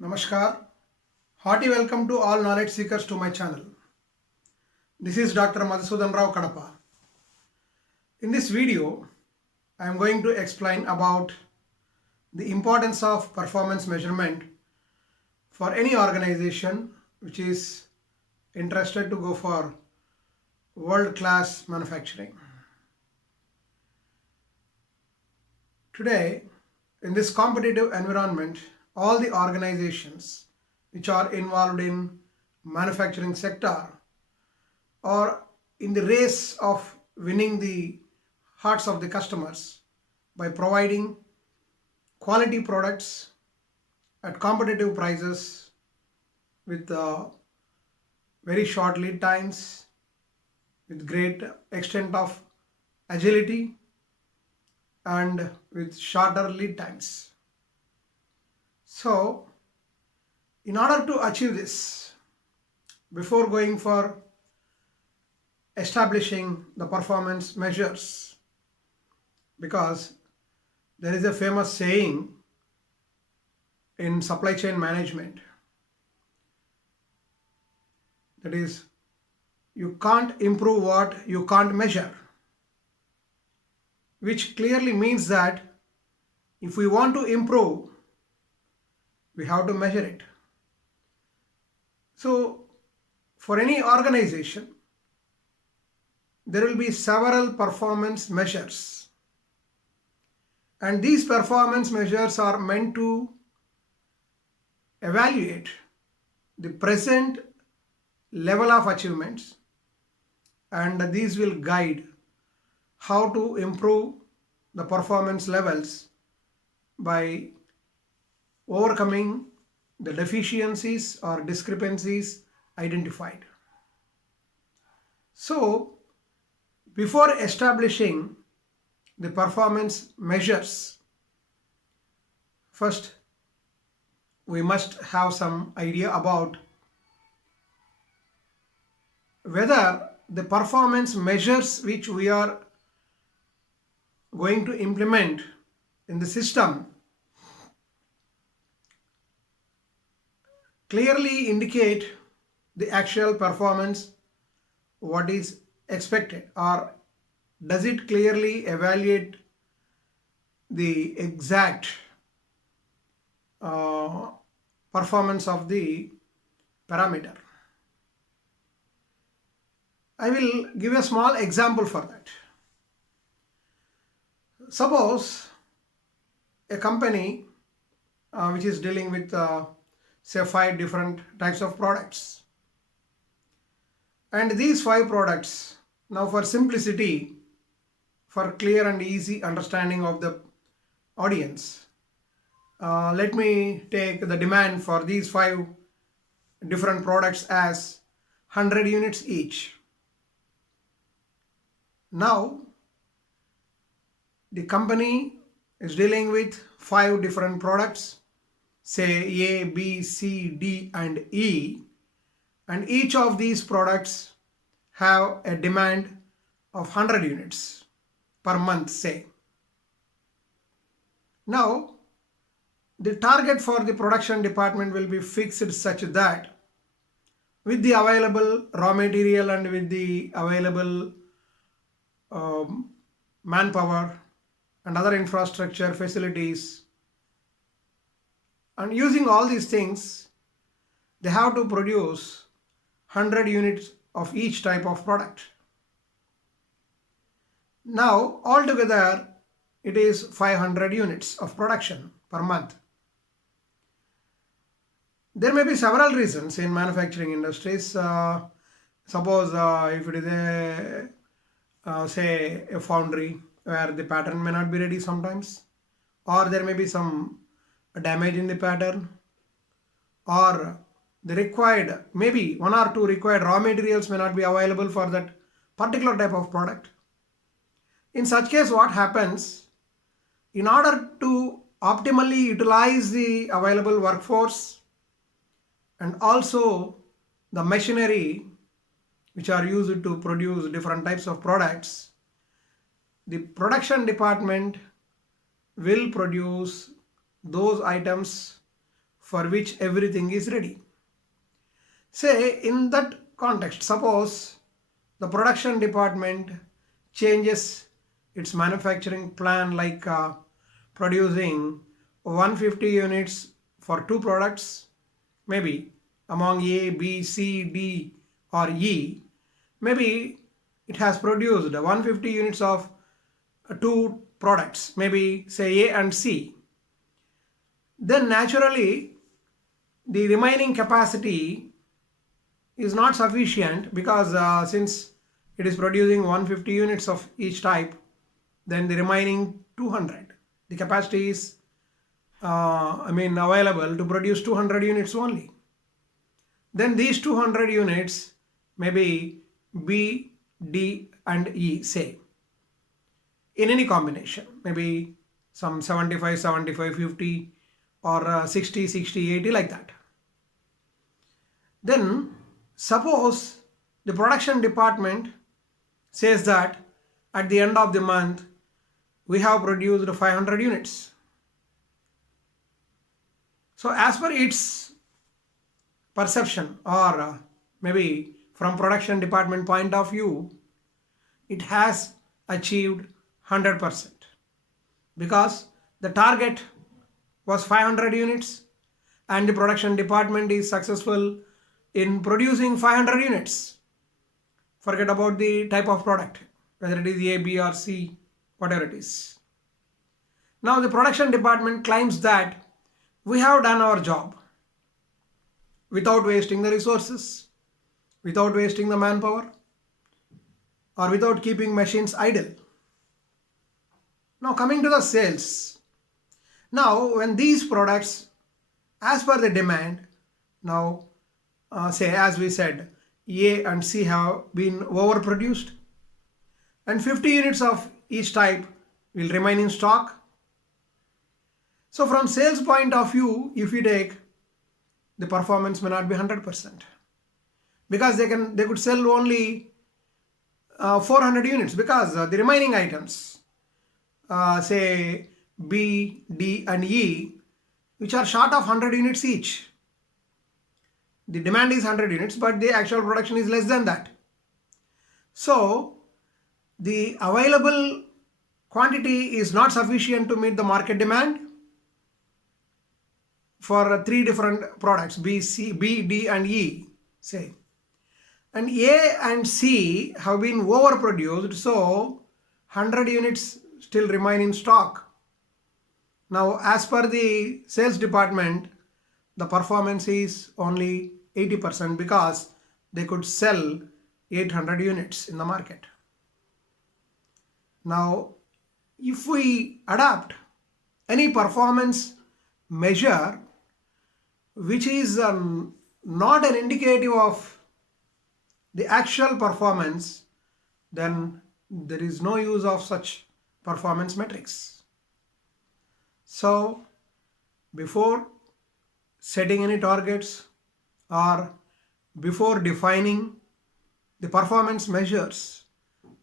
Namaskar. Hearty welcome to all knowledge seekers to my channel. This is Dr. Madhusudan Rao Kadapa. In this video, I am going to explain about the importance of performance measurement for any organization which is interested to go for world-class manufacturing. Today, in this competitive environment, all the organizations which are involved in manufacturing sector are in the race of winning the hearts of the customers by providing quality products at competitive prices with very short lead times, with great extent of agility and with shorter lead times. So, in order to achieve this, before going for establishing the performance measures, because there is a famous saying in supply chain management, that is, you can't improve what you can't measure, which clearly means that if we want to improve, we have to measure it. So, for any organization, there will be several performance measures, and these performance measures are meant to evaluate the present level of achievements, and these will guide how to improve the performance levels by overcoming the deficiencies or discrepancies identified. So, before establishing the performance measures, first we must have some idea about whether the performance measures which we are going to implement in the system clearly indicate the actual performance, what is expected, or does it clearly evaluate the exact performance of the parameter. I will give a small example for that. Suppose a company which is dealing with say 5 different types of products, and these 5 products, now for simplicity, for clear and easy understanding of the audience, let me take the demand for these 5 different products as 100 units each. Now the company is dealing with 5 different products, say A, B, C, D and E, and each of these products have a demand of 100 units per month, say. Now, the target for the production department will be fixed such that with the available raw material and with the available manpower and other infrastructure facilities, and using all these things, they have to produce 100 units of each type of product. Now, altogether, it is 500 units of production per month. There may be several reasons in manufacturing industries. Suppose if it is say a foundry where the pattern may not be ready sometimes, or there may be some damage in the pattern, or the required, maybe 1 or 2 required raw materials may not be available for that particular type of product. In such case, what happens, in order to optimally utilize the available workforce and also the machinery which are used to produce different types of products, the production department will produce those items for which everything is ready. Say in that context, suppose the production department changes its manufacturing plan, like producing 150 units for two products, maybe among A, B, C, D or E. Maybe it has produced 150 units of two products, maybe say A and C. Then naturally the remaining capacity is not sufficient, because since it is producing 150 units of each type, then the remaining 200, the capacity is available to produce 200 units only. Then these 200 units maybe B, D and E, say in any combination, maybe some 75 75 50 or 60 60 80, like that. Then suppose the production department says that at the end of the month we have produced 500 units. So as per its perception, or maybe from production department point of view, it has achieved 100%, because the target was 500 units and the production department is successful in producing 500 units. Forget about the type of product, whether it is A, B or C, whatever it is. Now the production department claims that we have done our job without wasting the resources, without wasting the manpower, or without keeping machines idle. Now coming to the sales. Now when these products, as per the demand, now say as we said, A and C have been overproduced and 50 units of each type will remain in stock. So from sales point of view, if you take, the performance may not be 100%, because they could sell only 400 units, because the remaining items, say B, D and E, which are short of 100 units each. The demand is 100 units, but the actual production is less than that. So the available quantity is not sufficient to meet the market demand for three different products, B, C, B, D and E, say. And A and C have been overproduced, so 100 units still remain in stock. Now as per the sales department, the performance is only 80%, because they could sell 800 units in the market. Now if we adapt any performance measure which is not an indicative of the actual performance, then there is no use of such performance metrics. So before setting any targets or before defining the performance measures,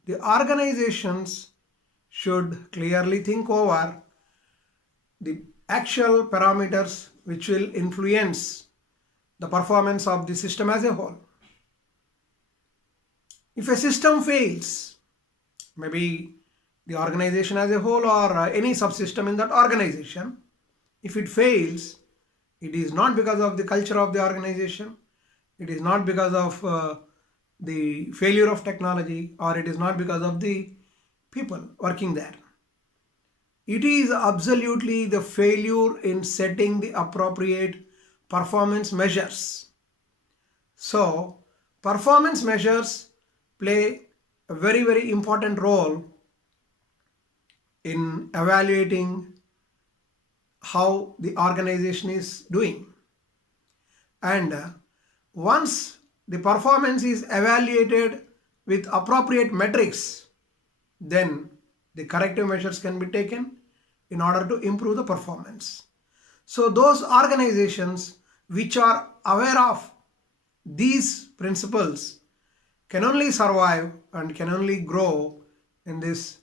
the organizations should clearly think over the actual parameters which will influence the performance of the system as a whole. If a system fails, maybe the organization as a whole or any subsystem in that organization, if it fails, it is not because of the culture of the organization, it is not because of the failure of technology, or it is not because of the people working there. It is absolutely the failure in setting the appropriate performance measures. So performance measures play a very, very important role in evaluating how the organization is doing. And once the performance is evaluated with appropriate metrics, then the corrective measures can be taken in order to improve the performance. So those organizations which are aware of these principles can only survive and can only grow in this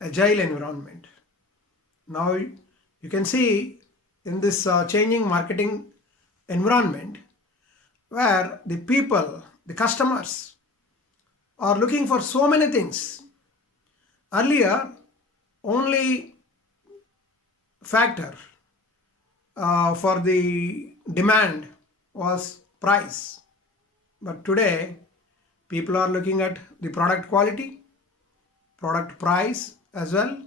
agile environment. Now you can see in this changing marketing environment where the people, the customers, are looking for so many things. Earlier, only factor for the demand was price, but today people are looking at the product quality, product price as well.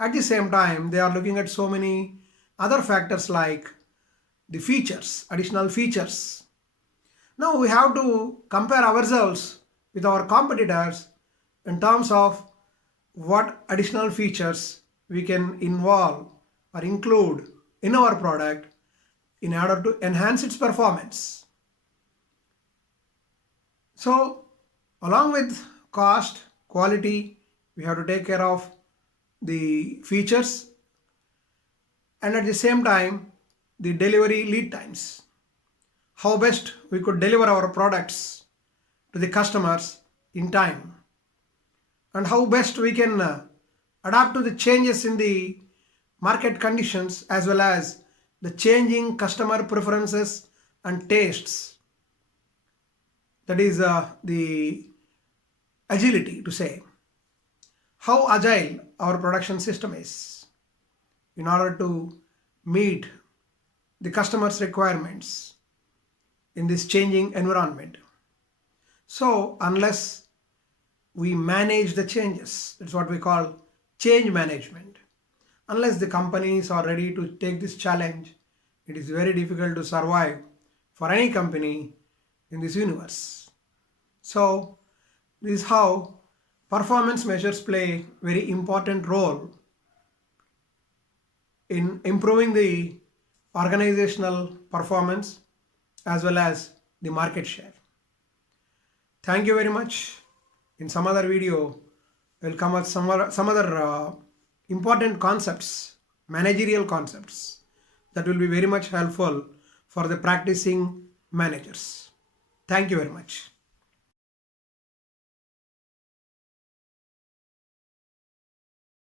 At the same time, they are looking at so many other factors like the features, additional features. Now we have to compare ourselves with our competitors in terms of what additional features we can involve or include in our product in order to enhance its performance. So, along with cost, quality, we have to take care of the features and at the same time the delivery lead times. How best we could deliver our products to the customers in time, and how best we can adapt to the changes in the market conditions as well as the changing customer preferences and tastes. That is the agility to say how agile our production system is in order to meet the customer's requirements in this changing environment. So unless we manage the changes, that's what we call change management. Unless the companies are ready to take this challenge, it is very difficult to survive for any company in this universe. So this is how performance measures play very important role in improving the organizational performance as well as the market share. Thank you very much. In some other video, we'll come with some other important concepts, managerial concepts that will be very much helpful for the practicing managers. Thank you very much.